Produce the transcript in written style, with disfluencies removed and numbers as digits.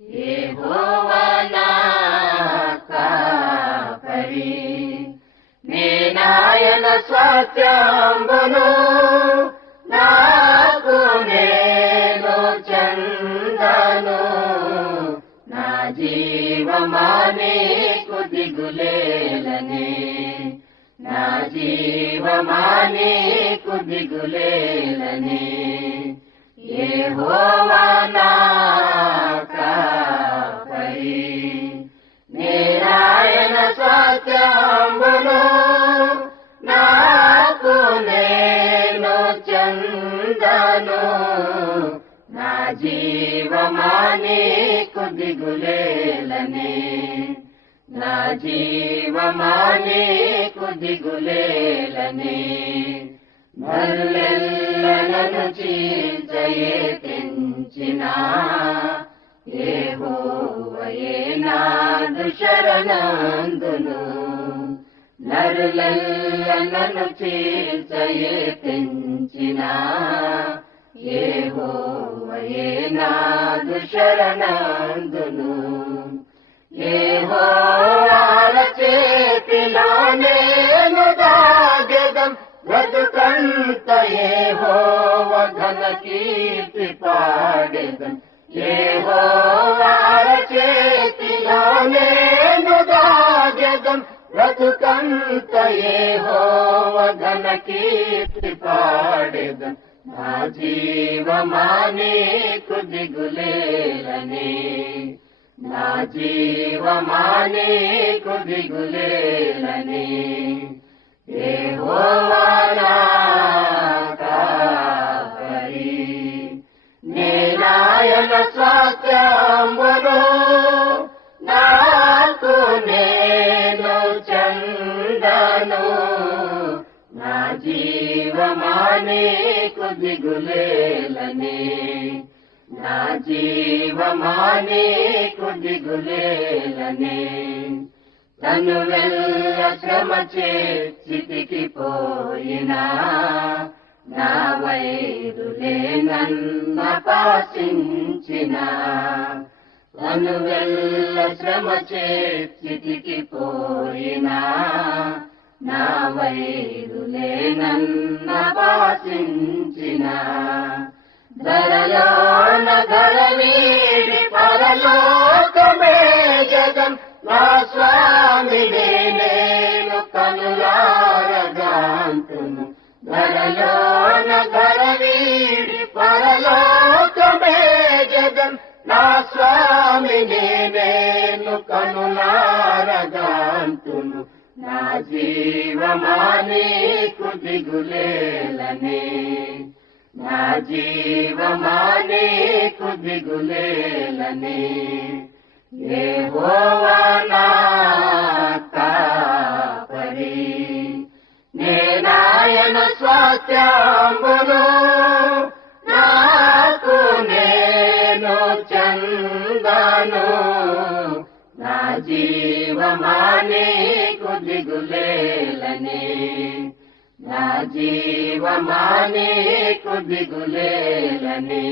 యెహోవా నా కాపరి, నేనాయన స్వాస్థ్యంబును, నాకు నేను చెందను. నా జీవమా నీకు దిగులేలని, నా జీవమా నీకు దిగులేలని. యెహోవా నా కాపరి, నేనాయన స్వాస్థ్యంబును, నాకు నేను చెందను. నా జీవమా నీకు దిగులేలని, నా జీవమా నీకు దిగులేలని. నరులెల్లలను చీల్చయే తెంచిన యెహోవాయే నాదు శరణందును. నరులెల్లలను చీల్చయే తెంచిన యెహోవాయే నాదు శరణందును. యెహోవాల చేతిలో నేను దాగెదం, బ్రతుకంత యెహోవా ఘన కీర్తి పాడెదం. యెహోవాల చేతిలో నేను దాగెదం, బ్రతుకంత యెహోవా ఘన కీర్తి పాడెదం. నా జీవమా నీకు దిగులేలని, నా జీవమా నీకు దిగులేలని. యెహోవా నా కాపరి, నేనాయన స్వాస్థ్యంబును, నాకు నేను చెందను. నా జీవమా నీకు దిగులేలని, నా జీవమా నీకు దిగులేలని. తను వెళ్ళ శ్రమ చేతికి పోయినా, నా వైరులే నన్నపాసించిన. తను వెళ్ళ శ్రమ చేతికి పోయినా, నా వైరులే నన్నపాసించిన. ధరలోన ధర వీడి పరలోకమే జగం, నా స్వామినే నేను కనులారగాంతును. ధరలోన ధర వీడి పరలోకమే జగం, నా స్వామినే నేను కనులారగాంతును. నా జీవమా నీకు దిగులేలని, నా జీవమా నీకు దిగులేలని. యెహోవా నా కాపరి, నేనాయన స్వాస్థ్యంబును, నాకు నేను చెందను. నా జీవమా నీకు దిగులేలని, నా జీవమా నీకు దిగులేలని.